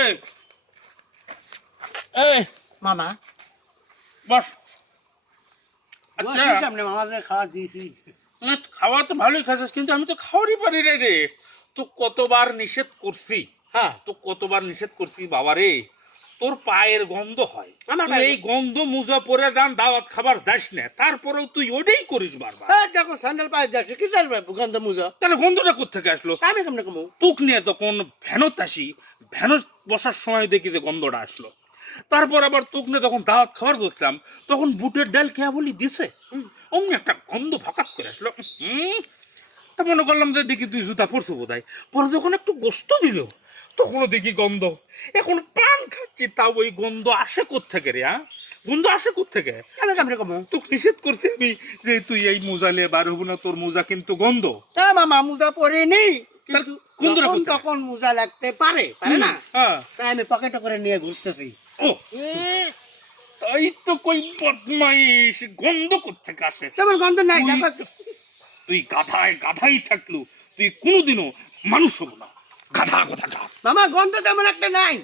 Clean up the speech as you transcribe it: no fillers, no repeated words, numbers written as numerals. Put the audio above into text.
এই এই মামা বস। আচ্ছা কেমনে মামাকে খাওয়া দিয়েছি? খাওয়া তো ভালোই খাচ্ছিস, কিন্তু আমি তো খাওয়ারই পারি রে রে। তো কতবার নিষেধ করছি, হ্যাঁ তো কতবার নিষেধ করছি বাবা রে। তোর পায়ের গন্ধ হয়, আমার তুই এই গন্ধ মুজা পরে দাওয়াত খাবার দাস না, তারপরেও তুই ওটাই করিস বারবার। দেখো স্যান্ডেল পায়ে যাচ্ছে কি চলবে গন্ধ মুজো? তাহলে গন্ধটা কোথেকে আসলো? আমি কেমনে কমু? তুক নিয়ে তখন ভ্যানত আসি, ভ্যানত বসার সময় দেখি যে গন্ধটা আসলো। তারপর আবার তুক নিয়ে তখন দাওয়াত খাবার করছিলাম, তখন বুটের ডাল খেয়া বলি দিছে, অমনি একটা গন্ধ হঠাৎ করে আসলো। তা মনে করলাম যে দেখি তুই জুতা পরছো বোধ হয়। পরে যখন একটু গোস্ত দিল তখনও দেখি গন্ধ। এখন পান খাচ্ছি, তাও ওই গন্ধ আসে কোত্থেকে রে? গন্ধ আসে কোত্থেকে? আমি কেমনে কমু? তোকে নিষেধ করতে আমি যে তুই এই মোজা নিয়ে বার হবো না, তোর মোজা কিন্তু গন্ধ। মামা মুজা পরিনি, কিন্তু গন্ধটা যখন কোথায়? তখন মুজা লাগতে পারে না? হ্যাঁ, তাই আমি পকেটে করে নিয়ে ঘুরতেছি। ও তাই তো কই বদমাইশ, গন্ধ কোত্থেকে আসে? তেমন গন্ধ নাই। তুই গাধাই থাকলো, তুই কোনোদিনও মানুষ হবো না, গাধা কথা। মামা গন্ধ তেমন একটা নাই।